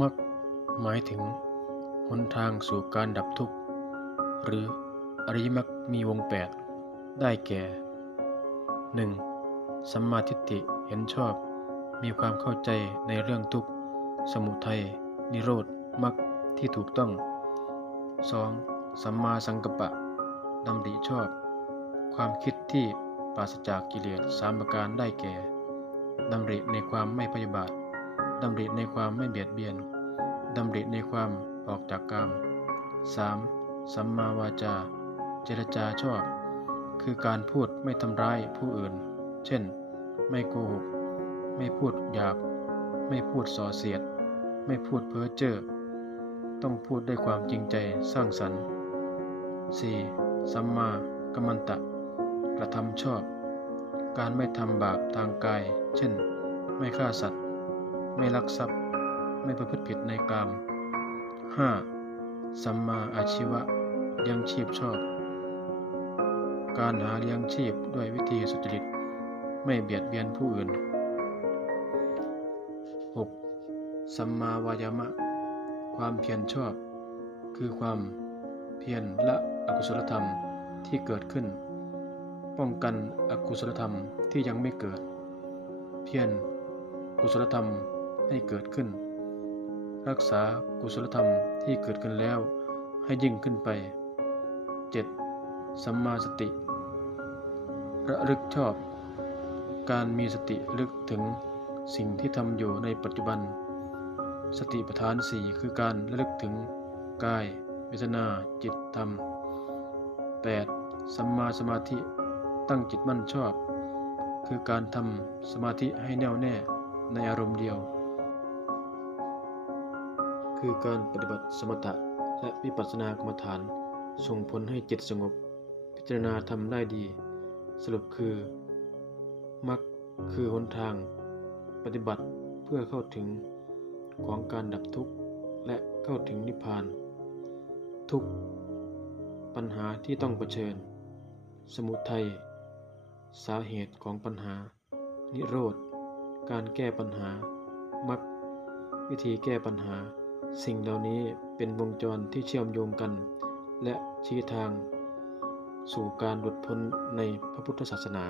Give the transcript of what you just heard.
มรรคหมายถึงหนทางสู่การดับทุกข์ หรืออริยมรรคมีวงแปดได้แก่ 1. สัมมาทิฏฐิเห็นชอบ มีความเข้าใจในเรื่องทุกข์ สมุทัย นิโรธมรรคที่ถูกต้อง 2. สัมมาสังกัปปะดำริชอบ ความคิดที่ปราศจากกิเลสสามประการได้แก่ดำริในความไม่พยาบาท ดำริในความไม่เบียดเบียนดำริในความออกจากกาม 3. สัมมาวาจา เจรจาชอบ คือการพูดไม่ทำร้ายผู้อื่น เช่น ไม่โกหก ไม่พูดหยาบ ไม่พูดส่อเสียด ไม่พูดเพ้อเจ้อ ต้องพูดด้วยความจริงใจสร้างสรรค์ 4. สัมมากัมมันตะ กระทำชอบ การไม่ทำบาปทางกาย เช่น ไม่ฆ่าสัตว์ ไม่ลักทรัพย์ ไม่ประพฤติผิดในกาม 5. สัมมาอาชีวะเลี้ยงชีพชอบ การหาเลี้ยงชีพด้วยวิธีสุจริต ไม่เบียดเบียนผู้อื่น 6. สัมมาวายามะ ความเพียรชอบ คือความเพียรละอกุศลธรรมที่เกิดขึ้น ป้องกันอกุศลธรรมที่ยังไม่เกิด เพียรกุศลธรรม ให้เกิดขึ้น รักษากุศลธรรมที่เกิดขึ้นแล้วให้ยิ่งขึ้นไป 7. สัมมาสติ ระลึกชอบ การมีสติลึกถึงสิ่งที่ทำอยู่ในปัจจุบัน สติปัฏฐานสี่คือการระลึกถึงกาย เวทนา จิต ธรรม 8. สัมมาสมาธิ ตั้งจิตมั่นชอบ คือการทำสมาธิให้แน่วแน่ในอารมณ์เดียว คือการปฏิบัติสมถะและวิปัสสนากรรมฐาน ส่งผลให้จิตสงบ พิจารณาทำได้ดี สรุปคือมรรคคือหนทาง ปฏิบัติเพื่อเข้าถึงของการดับทุกข์และเข้าถึงนิพพาน ทุกปัญหาที่ต้องเผชิญ สมุทัยสาเหตุของปัญหา นิโรธ การแก้ปัญหามรรควิธีแก้ปัญหา สิ่งเหล่านี้เป็นวงจรที่เชื่อมโยงกัน และชี้ทาง สู่การหลุดพ้นในพระพุทธศาสนา